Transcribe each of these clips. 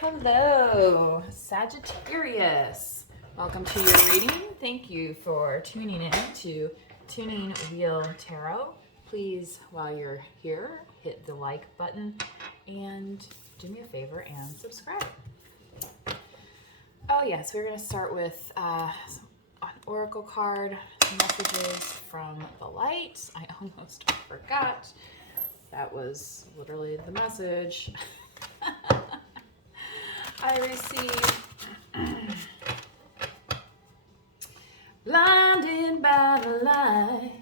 Hello, Sagittarius. Welcome to your reading. Thank you for tuning in to Tuning Wheel Tarot. Please, while you're here, hit the like button and do me a favor and subscribe. Oh yes, we're going to start with an oracle card, messages from the light. I almost forgot. That was literally the message I received. Blinded by the light,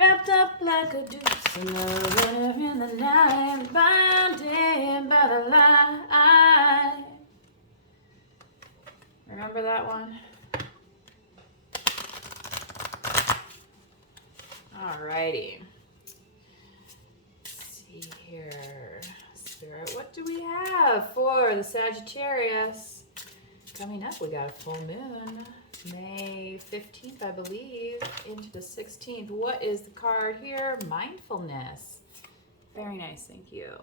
wrapped up like a deuce in the night, blinded by the light. Remember that one? Alrighty. Let's see here. Spirit, what do we have for the Sagittarius? Coming up, we got a full moon. May 15th, I believe, into the 16th. What is the card here? Mindfulness. Very nice, thank you.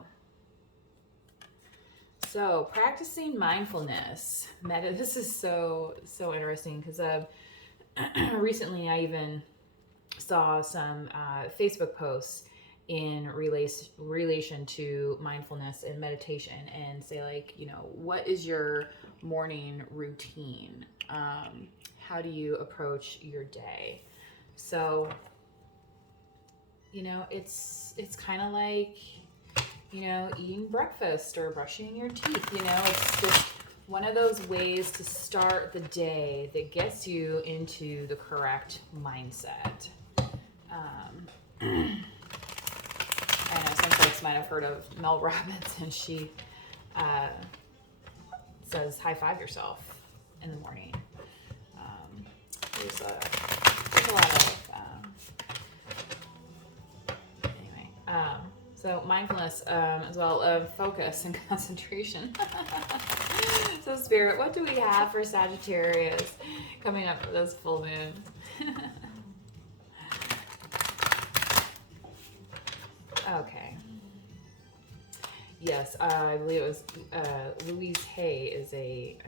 So, practicing mindfulness. This is so interesting because recently I even saw some Facebook posts in relation to mindfulness and meditation, and say, like, you know, what is your morning routine? How do you approach your day? So, you know, it's kind of like, you know, eating breakfast or brushing your teeth. You know, it's just one of those ways to start the day that gets you into the correct mindset. I know some folks might have heard of Mel Robbins, and she says high five yourself in the morning. There's a lot of so mindfulness as well of focus and concentration. So Spirit, what do we have for Sagittarius coming up for this full moon? Okay. Yes, I believe it was Louise Hay is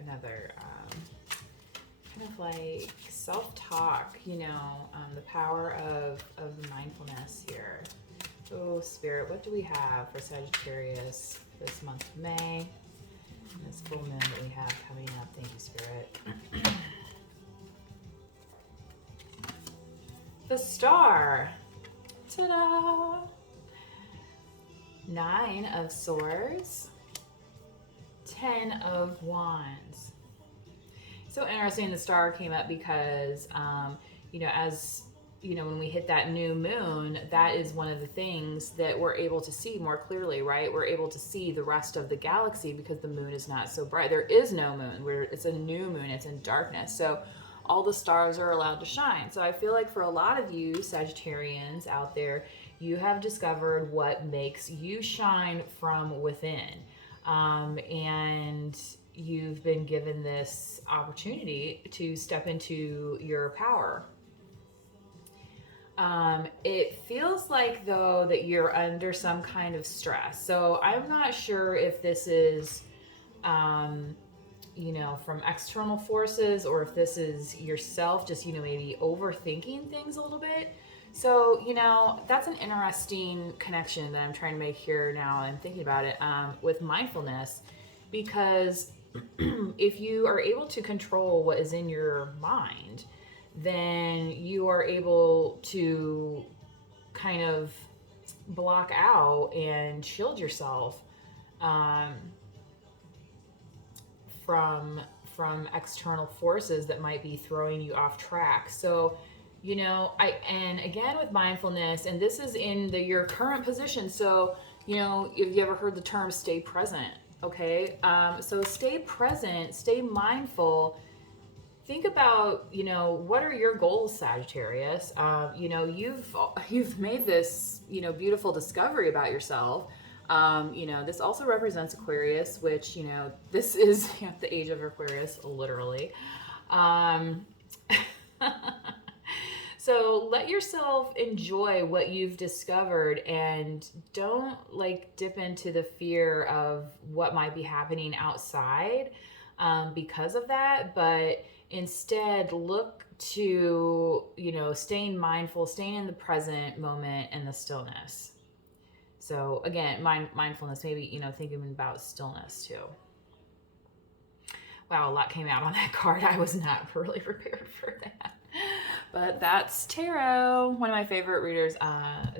another kind of like self-talk, you know, the power of mindfulness here. Oh, Spirit, what do we have for Sagittarius this month of May? And this full moon that we have coming up. Thank you, Spirit. The Star. Ta-da! 9 of Swords, 10 of Wands. So interesting, the Star came up because, you know, as you know, when we hit that new moon, that is one of the things that we're able to see more clearly, right? We're able to see the rest of the galaxy because the moon is not so bright. There is no moon. It's a new moon. It's in darkness. So all the stars are allowed to shine. So I feel like for a lot of you Sagittarians out there, you have discovered what makes you shine from within. And you've been given this opportunity to step into your power. It feels like, though, that you're under some kind of stress. So I'm not sure if this is, you know, from external forces, or if this is yourself just, you know, maybe overthinking things a little bit. So, you know, that's an interesting connection that I'm trying to make here now. I'm thinking about it with mindfulness, because if you are able to control what is in your mind, then you are able to kind of block out and shield yourself from external forces that might be throwing you off track. So, you know, and again with mindfulness, and this is in your current position. So, you know, if you ever heard the term stay present, okay? So stay present, stay mindful. Think about, you know, what are your goals, Sagittarius? You know, you've made this, you know, beautiful discovery about yourself. You know, this also represents Aquarius, which, you know, this is, you know, the age of Aquarius, literally. So let yourself enjoy what you've discovered and don't like dip into the fear of what might be happening outside because of that, but instead look to, staying mindful, staying in the present moment and the stillness. So again, mindfulness, maybe, thinking about stillness too. Wow, a lot came out on that card. I was not really prepared for that. But that's tarot. One of my favorite readers,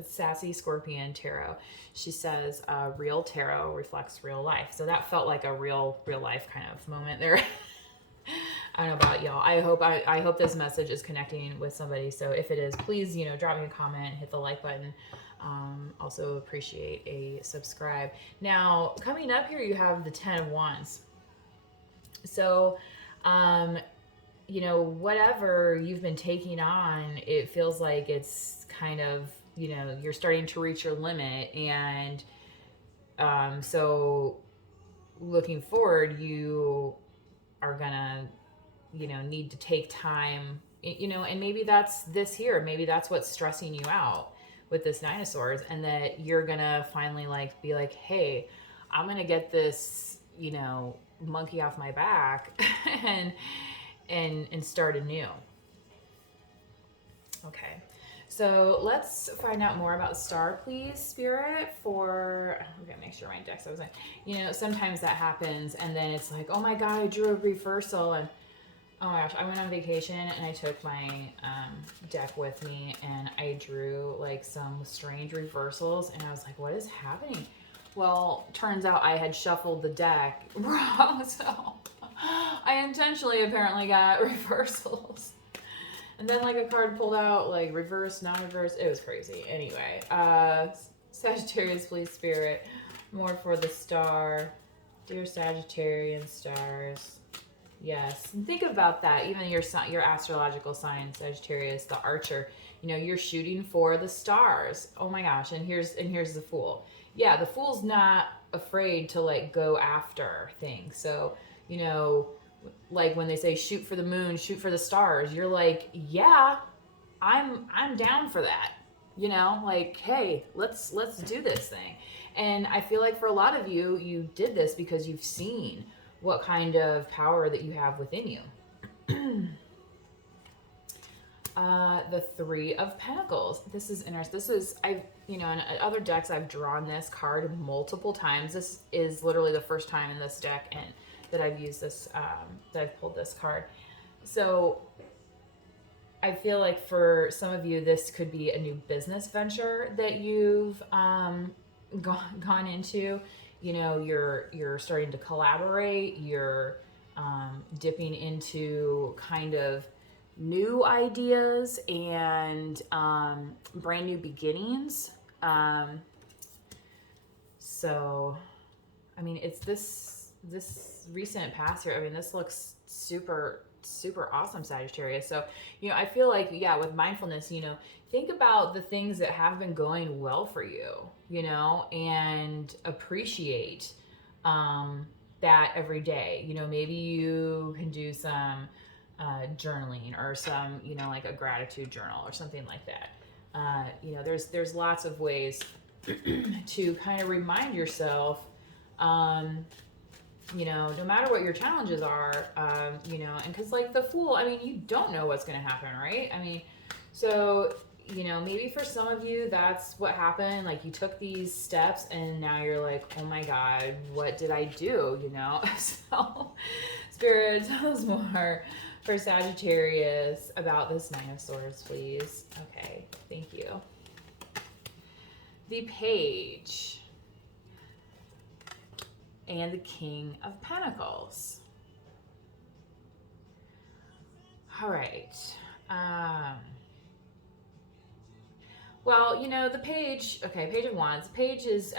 Sassy Scorpion Tarot. She says, real tarot reflects real life. So that felt like a real life kind of moment there. I don't know about y'all. I hope this message is connecting with somebody. So if it is, please, drop me a comment, hit the like button. Also appreciate a subscribe. Now, coming up here, you have the 10 of Wands. So, whatever you've been taking on, it feels like it's kind of, you're starting to reach your limit. And so looking forward, you are gonna, need to take time, and maybe that's this here. Maybe that's what's stressing you out with this Nine of Swords, and that you're gonna finally be like, hey, I'm gonna get this, monkey off my back and start anew. Okay, so let's find out more about Star, please, Spirit. I'm gonna make sure my deck's open. Sometimes that happens, and then it's like, oh my god, I drew a reversal, and oh my gosh, I went on vacation and I took my deck with me, and I drew some strange reversals, and I was like, what is happening? Well, turns out I had shuffled the deck wrong, so I intentionally apparently got reversals. And then a card pulled out, reverse, non-reverse. It was crazy. Anyway, Sagittarius, please, Spirit. More for the Star. Dear Sagittarian stars. Yes. And think about that. Even your astrological sign, Sagittarius, the Archer. You're shooting for the stars. Oh my gosh. And here's the Fool. Yeah, the Fool's not afraid to go after things. So, when they say shoot for the moon, shoot for the stars, you're like, yeah, I'm down for that. Hey, let's do this thing. And I feel like for a lot of you did this because you've seen what kind of power that you have within you. The Three of Pentacles. This is interesting. in other decks, I've drawn this card multiple times. This is literally the first time in this deck and that I've used this, that I've pulled this card. So I feel like for some of you, this could be a new business venture that you've gone into. You're starting to collaborate. You're dipping into kind of new ideas and brand new beginnings. So, I mean, it's this recent past here. I mean, this looks super awesome, Sagittarius. So, I feel like, yeah, with mindfulness, think about the things that have been going well for you, and appreciate that every day. Maybe you can do some journaling or some, a gratitude journal or something like that. There's lots of ways to kind of remind yourself, no matter what your challenges are, and because the Fool, I mean, you don't know what's going to happen, right? I mean, so, maybe for some of you, that's what happened. You took these steps and now you're like, oh my God, what did I do? So Spirit, tell us more for Sagittarius about this Nine of Swords, please. Okay, thank you. The Page and the King of Pentacles. All right. Well, the Page, okay, Page of Wands. Pages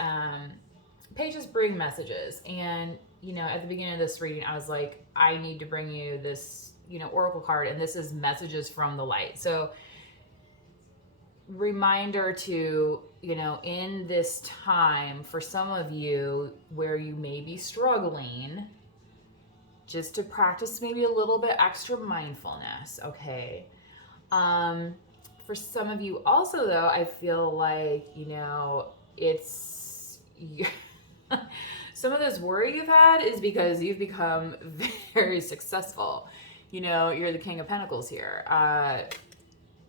bring messages. And, at the beginning of this reading, I was like, I need to bring you this, oracle card, and this is messages from the light. So reminder to, in this time, for some of you where you may be struggling, just to practice maybe a little bit extra mindfulness, okay? For some of you also, though, I feel like, it's some of this worry you've had is because you've become very successful. You're the King of Pentacles here.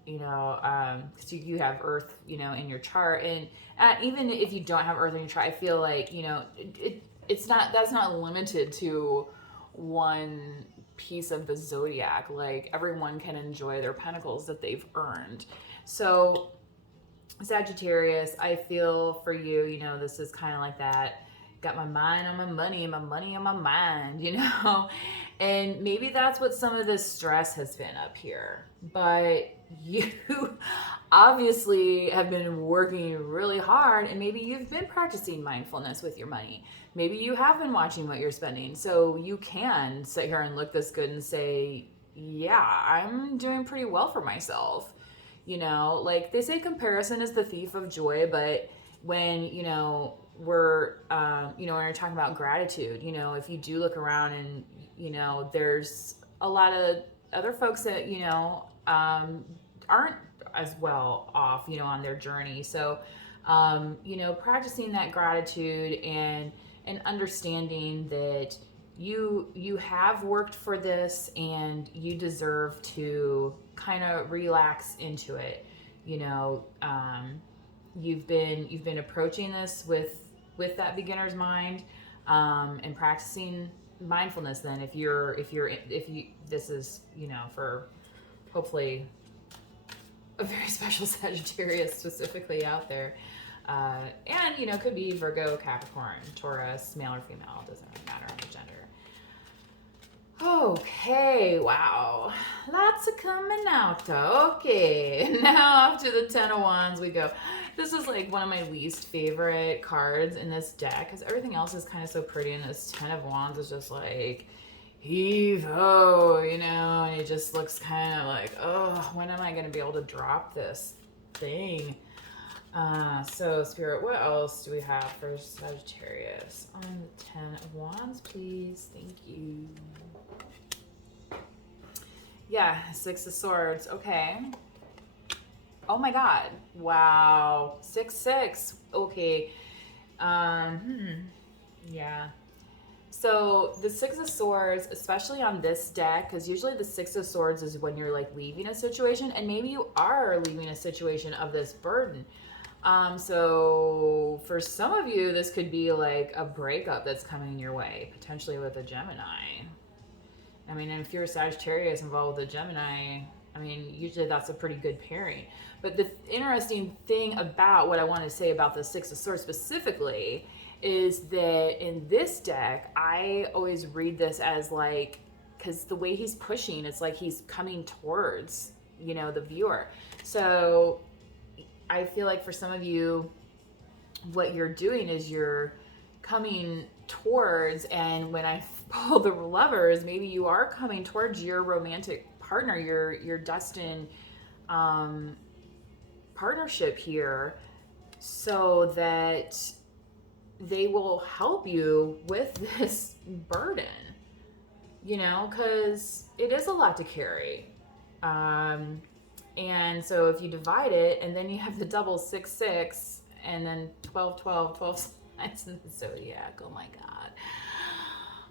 Because you have Earth, in your chart, and even if you don't have Earth in your chart, I feel like that's not limited to one piece of the zodiac. Like, everyone can enjoy their pentacles that they've earned. So Sagittarius, I feel for you, this is kind of like that. Got my mind on my money on my mind, and maybe that's what some of this stress has been up here. But you obviously have been working really hard, and maybe you've been practicing mindfulness with your money. Maybe you have been watching what you're spending, so you can sit here and look this good and say, yeah, I'm doing pretty well for myself. Like they say, comparison is the thief of joy, but when, we're, when you're talking about gratitude, if you do look around and, there's a lot of other folks that, aren't as well off, on their journey. So, practicing that gratitude and understanding that you have worked for this and you deserve to kind of relax into it. You've been approaching this with that beginner's mind, and practicing mindfulness. Then if you this is, for hopefully a very special Sagittarius specifically out there. And, could be Virgo, Capricorn, Taurus, male or female. It doesn't really matter on the gender. Okay, wow. Lots of coming out. Okay, now up to the Ten of Wands we go. This is like one of my least favorite cards in this deck because everything else is kind of so pretty, and this Ten of Wands is just like heave-ho, and it just looks kind of like, oh, when am I going to be able to drop this thing? So Spirit, what else do we have for Sagittarius on the Ten of Wands, please? Thank you. Yeah, Six of Swords. Okay. Oh my God. Wow. 6-6. Okay. Yeah. So the Six of Swords, especially on this deck, because usually the Six of Swords is when you're like leaving a situation, and maybe you are leaving a situation of this burden. So for some of you, this could be like a breakup that's coming your way, potentially with a Gemini. I mean, and if you're a Sagittarius involved with a Gemini, I mean, usually that's a pretty good pairing. But the interesting thing about what I want to say about the Six of Swords specifically is that in this deck, I always read this as like, because the way he's pushing, it's like he's coming towards, the viewer. So I feel like for some of you, what you're doing is you're coming towards, and when I pull the Lovers, maybe you are coming towards your romantic partner, your destined partnership here, so that they will help you with this burden, because it is a lot to carry. And so if you divide it, and then you have the double 6-6, and then 12 signs in the zodiac. Oh my God.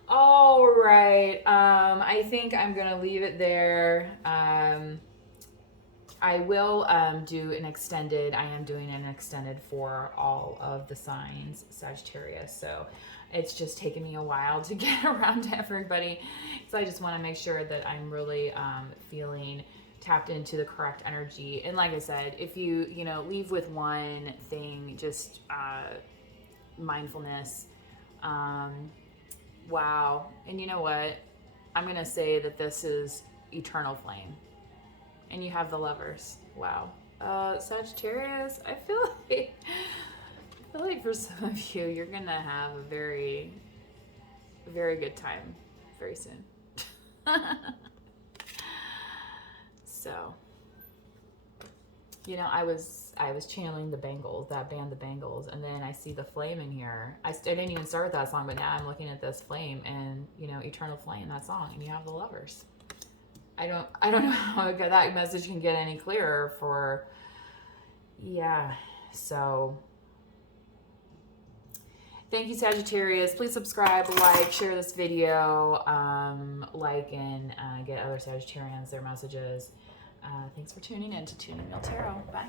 All right. I think I'm going to leave it there. I will do an extended. I am doing an extended for all of the signs, Sagittarius. So it's just taken me a while to get around to everybody. So I just want to make sure that I'm really feeling tapped into the correct energy. And like I said, if you leave with one thing, just mindfulness. Wow. And you know what? I'm going to say that this is eternal flame. And you have the Lovers. Wow. Sagittarius, I feel like for some of you, you're going to have a very, very good time very soon. So, I was channeling the Bangles, that band, the Bangles, and then I see the flame in here. I didn't even start with that song, but now I'm looking at this flame and, Eternal Flame, that song, and you have the Lovers. I don't know how that message can get any clearer for, yeah. So thank you, Sagittarius. Please subscribe, like, share this video, like, and get other Sagittarians their messages. Thanks for tuning in to Tuning Wheel Tarot. Bye.